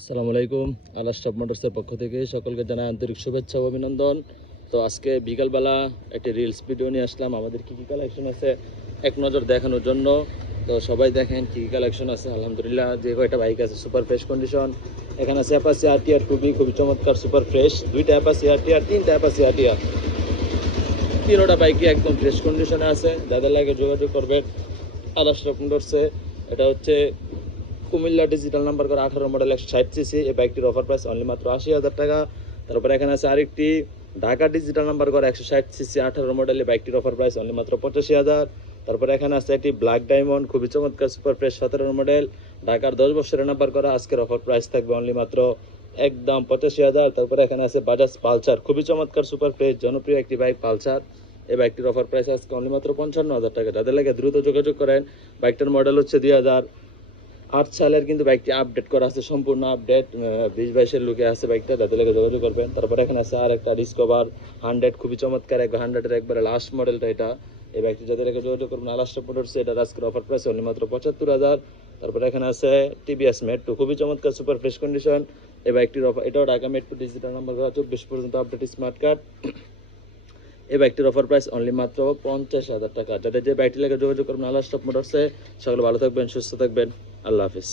আসসালামু আলাইকুম। আলাস টপ মোটরসের পক্ষ থেকে সকলকে জানাই আন্তরিক শুভেচ্ছা ও অভিনন্দন। তো আজকে বিকালবেলা একটি রিলস ভিডিও নিয়ে আসলাম আমাদের কী কী কালেকশন আছে এক নজর দেখানোর জন্য। তো সবাই দেখেন কী কী কালেকশন আছে। আলহামদুলিল্লাহ যে কয়টা বাইক আছে সুপার ফ্রেশ কন্ডিশন। এখানে আছে অ্যাপাচি আরটিআর খুবই চমৎকার সুপার ফ্রেশ, দুইটা অ্যাপাচি আরটিআর, তিনটা অ্যাপাচি আরটিআর, তিনোটা বাইকই একদম ফ্রেশ কন্ডিশনে আছে। যাদের লাগে যোগাযোগ করবেন আলাস টপ মোটরসে। এটা হচ্ছে কুমিল্লা ডিজিটাল নাম্বার করে 18 মডেল 160 সিসি। এই বাইকটির অফার প্রাইস অনলি মাত্র 80,000 টাকা। তারপরে এখানে আছে আরেকটি ঢাকা ডিজিটাল নাম্বার করে 160 সিসি 18 মডেল। এই বাইকটির অফার প্রাইস অনলি মাত্র 85,000। তারপরে এখানে আছে একটি ব্ল্যাক ডায়মন্ড খুবই চমৎকার সুপার ফ্রেশ 17 মডেল ঢাকার 10 বছরের নাম্বার করা। আজকের অফার প্রাইস থাকবে অনলি মাত্র একদম 85,000। তারপরে এখানে আছে বাজাজ পালসার খুবই চমৎকার সুপার ফ্রেশ জনপ্রিয় একটি বাইক পালসার। এই বাইকটির অফার প্রাইস আজকে অনলি মাত্র 55,000 টাকা। যাদের লাগে দ্রুত যোগাযোগ করেন। বাইকটার মডেল হচ্ছে 2008 সালের, কিন্তু বাইকটি আপডেট করা আছে, সম্পূর্ণ আপডেট 2022-এর লুকে আছে বাইকটা। যাদের লাগে যোগাযোগ করবেন। তারপরে এখানে আছে আর একটা ডিসকভার 100 খুবই চমৎকার 100-এর একবারে লাস্ট মডেলটা এটা। এই বাইকটি যাদের লাগে যোগাযোগ করবেন আলাস টপ মোটরসে। এটা আজকের অফার প্রাইস অনলি মাত্র 75,000। তারপরে এখানে আছে টিভিএস মেট্রো খুবই চমৎকার সুপার ফ্রেশ কন্ডিশন। এই বাইকটির অফার, এটাও ঢাকা মেট্রো ডিজিটাল নাম্বার 24 পর্যন্ত আপডেট স্মার্ট কার্ড। এই বাইকটির অফার প্রাইস অনলি মাত্র 50,000 টাকা। যাদের যে বাইকটি লাগে যোগাযোগ করবেন আলাস টপ মোটরসে। সকলে ভালো থাকবেন, সুস্থ থাকবেন। আল্লাহ হাফিজ।